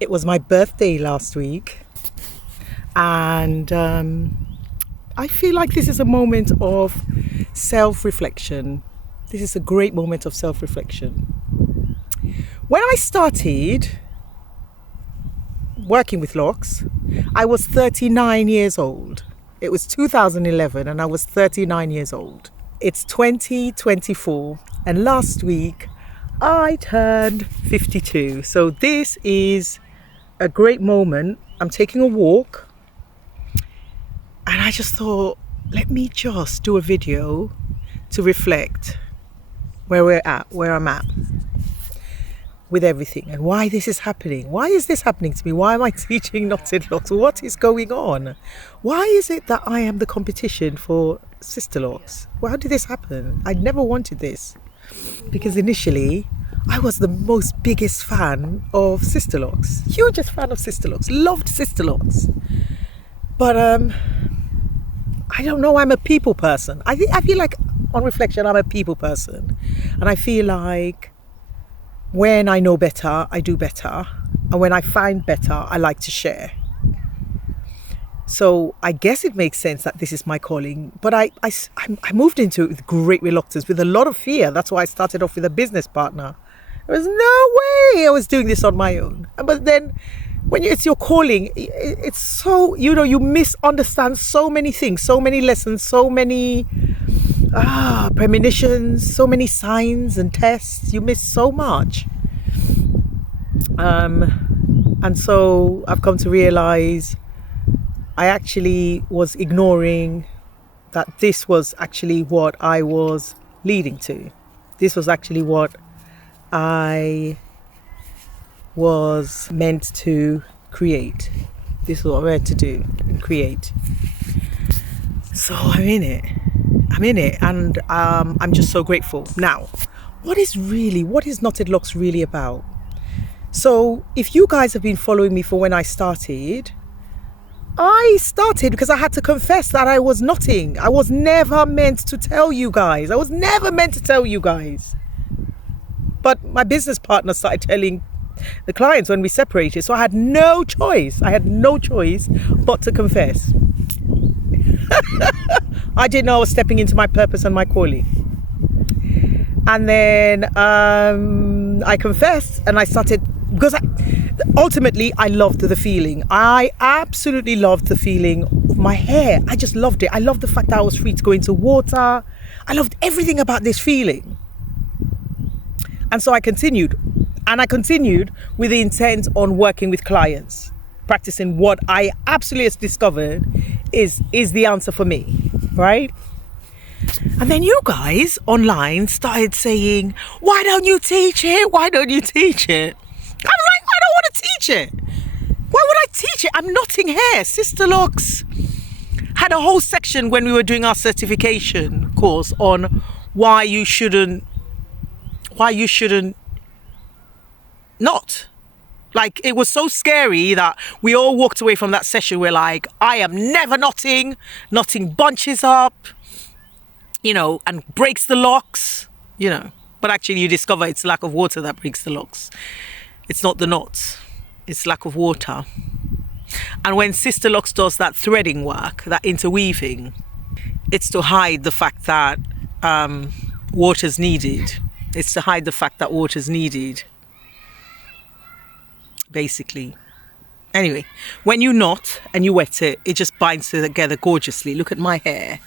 It was my birthday last week, and I feel like this is a moment of self-reflection. This is a great moment of self-reflection. When I started working with locks, I was 39 years old. It was 2011 and I was 39 years old. It's 2024 and last week I turned 52. So this is a great moment. I'm taking a walk and I just thought, let me just do a video to reflect where I'm at with everything and why this is happening. Why is this happening to me? Why am I teaching Knotted Locs? What is going on? Why is it that I am the competition for Sisterlocks? Well, how did this happen? I never wanted this, because initially I was the most biggest fan of Sisterlocks, hugest fan of Sisterlocks, loved Sisterlocks. But I don't know, I'm a people person. I feel like on reflection I'm a people person, and I feel like when I know better, I do better, and when I find better, I like to share. So I guess it makes sense that this is my calling, but I moved into it with great reluctance, with a lot of fear. That's why I started off with a business partner. There was no way I was doing this on my own. But then when it's your calling, it's so, you misunderstand so many things, so many lessons, so many premonitions, so many signs and tests. You miss so much. And so I've come to realize I actually was ignoring that this was actually what I was leading to. This was actually what I was meant to create. This is what I'm meant to do, create. So I'm in it, and I'm just so grateful. Now, what is Knotted Locs really about? So if you guys have been following me for when I started because I had to confess that I was knotting. I was never meant to tell you guys. But my business partner started telling the clients when we separated, so I had no choice but to confess. I didn't know I was stepping into my purpose and my calling. And then I confessed, and I started, because ultimately I loved the feeling. I absolutely loved the feeling of my hair. I just loved it. I loved the fact that I was free to go into water. I loved everything about this feeling. And so I continued with the intent on working with clients, practicing what I absolutely discovered is the answer for me, right? And then you guys online started saying, why don't you teach it? I was like, I don't want to teach it. Why would I teach it? I'm knotting hair. Sisterlocks had a whole section when we were doing our certification course on why you shouldn't knot. Like, it was so scary that we all walked away from that session. We're like, I am never knotting bunches up, and breaks the locks, But actually you discover it's lack of water that breaks the locks. It's not the knots, it's lack of water. And when Sisterlocks does that threading work, that interweaving, it's to hide the fact that water's needed. It's to hide the fact that water's needed, basically. Anyway, when you knot and you wet it, it just binds together gorgeously. Look at my hair.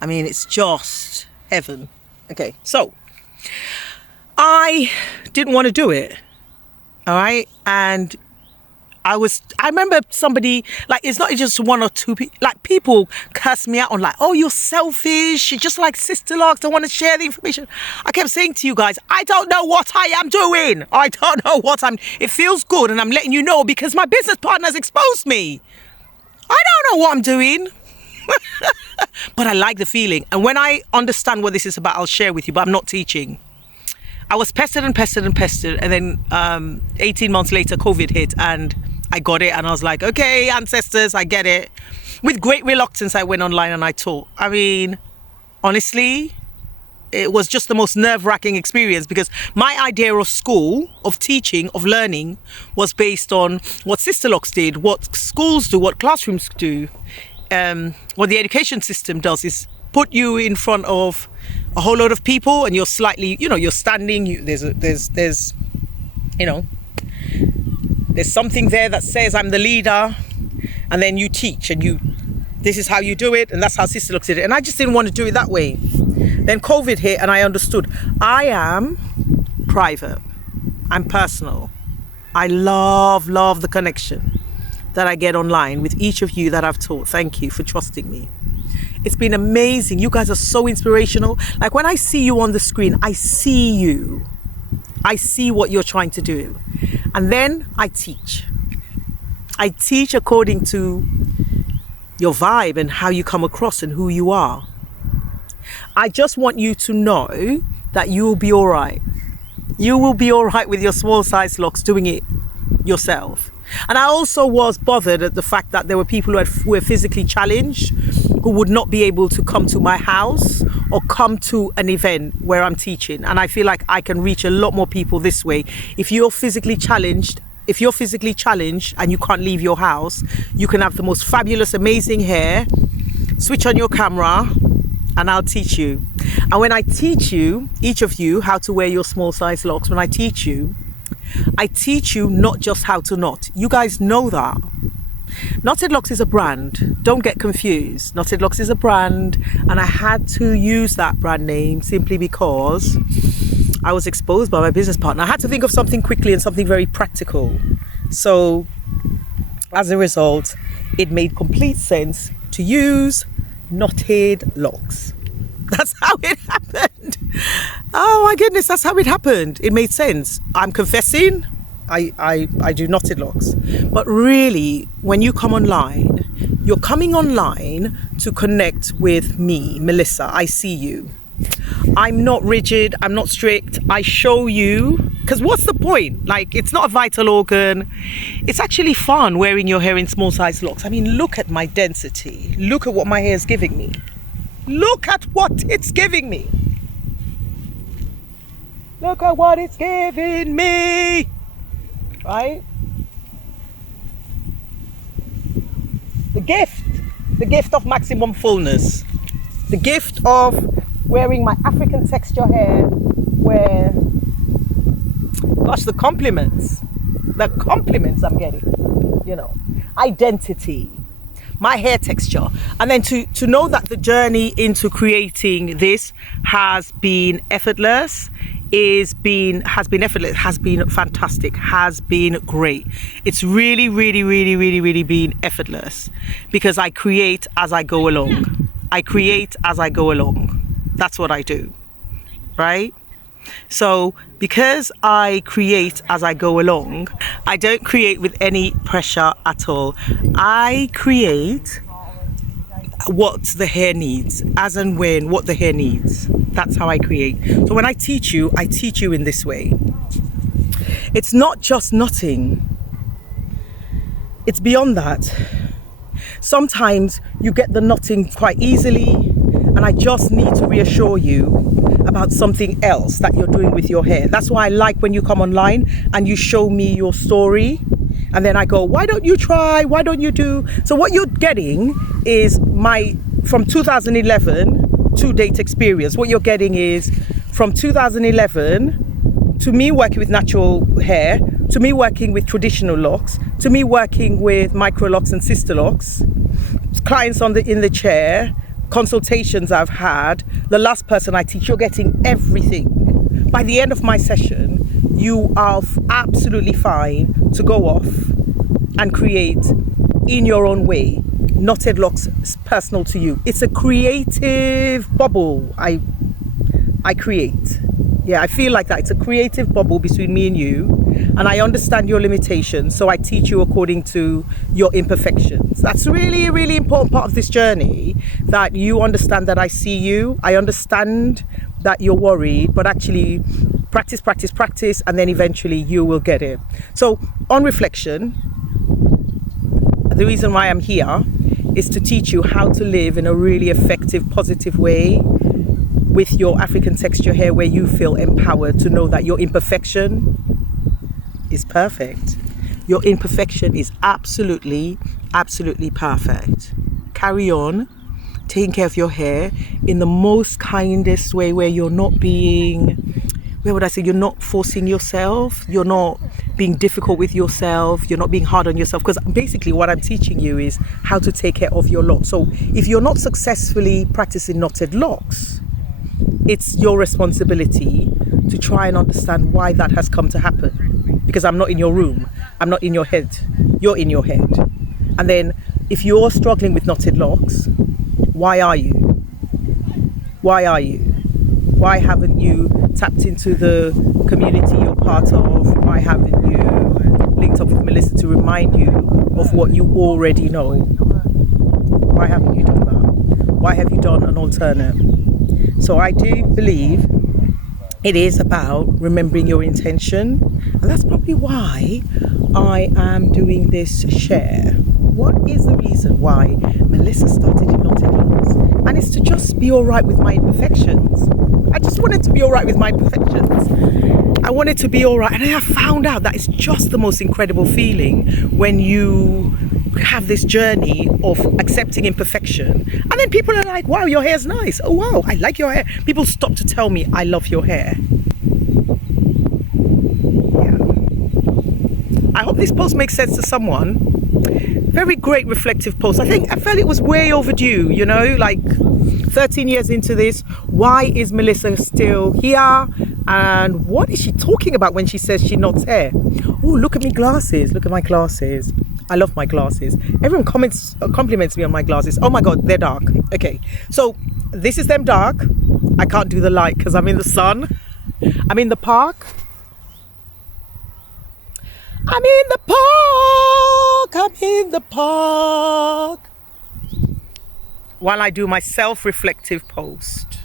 I mean, it's just heaven. Okay, so I didn't want to do it, all right? And I remember somebody, like, it's not just one or two people, like, people curse me out on, like, oh, you're selfish, you're just like Sisterlocks, don't want to share the information. I kept saying to you guys, I don't know what I am doing. It feels good, and I'm letting you know because my business partner's exposed me. I don't know what I'm doing. But I like the feeling. And when I understand what this is about, I'll share with you, but I'm not teaching. I was pestered. And then 18 months later, COVID hit and I got it. And I was like, okay, ancestors, I get it. With great reluctance, I went online and I taught. I mean, honestly, it was just the most nerve-wracking experience, because my idea of school, of teaching, of learning was based on what Sisterlocks did, what schools do, what classrooms do. What the education system does is put you in front of a whole lot of people, and you're slightly, you're standing, there's something there that says I'm the leader, and then you teach, and this is how you do it, and that's how Sisterlocks did it. And I just didn't want to do it that way. Then COVID hit, and I understood I am private, I'm personal. I love the connection that I get online with each of you that I've taught. Thank you for trusting me. It's been amazing. You guys are so inspirational. Like, when I see you on the screen, I see you. I see what you're trying to do. And then I teach. I teach according to your vibe and how you come across and who you are. I just want you to know that you will be all right. You will be all right with your small size locks, doing it yourself. And I also was bothered at the fact that there were people who were physically challenged, who would not be able to come to my house or come to an event where I'm teaching. And I feel like I can reach a lot more people this way. If you're physically challenged and you can't leave your house, you can have the most fabulous, amazing hair, switch on your camera, and I'll teach you. And when I teach you, each of you, how to wear your small size locks, when I teach you not just how to knot. You guys know that. Knotted Locs is a brand. Don't get confused. Knotted Locs is a brand, and I had to use that brand name simply because I was exposed by my business partner. I had to think of something quickly and something very practical. So as a result, it made complete sense to use Knotted Locs. That's how it happened. Oh my goodness, that's how it happened. It made sense. I'm confessing, I do Knotted Locs. But really, when you come online, you're coming online to connect with me, Melissa. I see you. I'm not rigid, I'm not strict. I show you, because what's the point? Like, it's not a vital organ. It's actually fun wearing your hair in small size locks. I mean, look at my density. Look at what my hair is giving me. Look at what it's giving me. Look at what it's giving me. Right? The gift of maximum fullness. The gift of wearing my African texture hair, where, gosh, the compliments I'm getting, identity, my hair texture. And then to know that the journey into creating this has been effortless, has been fantastic, has been great. It's really been effortless, because I create as I go along. That's what I do, right? So because I create as I go along, I don't create with any pressure at all. I create what the hair needs, as and when what the hair needs. That's how I create. So when I teach you in this way. It's not just knotting. It's beyond that. Sometimes you get the knotting quite easily, and I just need to reassure you about something else that you're doing with your hair. That's why I like when you come online and you show me your story, and then I go, why don't you try? Why don't you do? So what you're getting is my, from 2011 to date experience. What you're getting is from 2011 to me working with natural hair, to me working with traditional locks, to me working with Microlocs and Sisterlocks, clients in the chair, consultations I've had, the last person I teach. You're getting everything. By the end of my session, you are absolutely fine to go off and create in your own way. Knotted Locs personal to you. It's a creative bubble I create. Yeah, I feel like that. It's a creative bubble between me and you, and I understand your limitations, so I teach you according to your imperfections. That's really a really important part of this journey, that you understand that I see you. I understand that you're worried, but actually practice, and then eventually you will get it. So on reflection, the reason why I'm here is to teach you how to live in a really effective, positive way with your African texture hair where you feel empowered to know that your imperfection is perfect. Your imperfection is absolutely, absolutely perfect. Carry on taking care of your hair in the most kindest way, where you're not being, where would I say, you're not forcing yourself, you're not being difficult with yourself, you're not being hard on yourself, because basically what I'm teaching you is how to take care of your locks. So if you're not successfully practicing knotted locks, it's your responsibility to try and understand why that has come to happen, because I'm not in your room, I'm not in your head, you're in your head. And then if you're struggling with knotted locks, why are you? Why are you? Why haven't you tapped into the community you're part of? Why haven't you linked up with Melissa to remind you of what you already know? Why haven't you done that? Why have you done an alternate? So I do believe it is about remembering your intention, and that's probably why I am doing this share. What is the reason why Melissa started in Knotted Locs? And it's to just be all right with my imperfections. I just wanted to be all right with my imperfections. I wanted to be all right. And I have found out that it's just the most incredible feeling when you have this journey of accepting imperfection. And then people are like, wow, your hair's nice. Oh, wow, I like your hair. People stop to tell me I love your hair. Yeah. I hope this post makes sense to someone. Very great reflective post. I felt it was way overdue, you know, like 13 years into this. Why is Melissa still here? And what is she talking about when she says she knots hair? Oh, look at me glasses. Look at my glasses. I love my glasses. Everyone compliments me on my glasses. Oh my God, they're dark. Okay, so this is them dark. I can't do the light because I'm in the sun. I'm in the park. I'm in the park. I'm in the park. While I do my self-reflective post.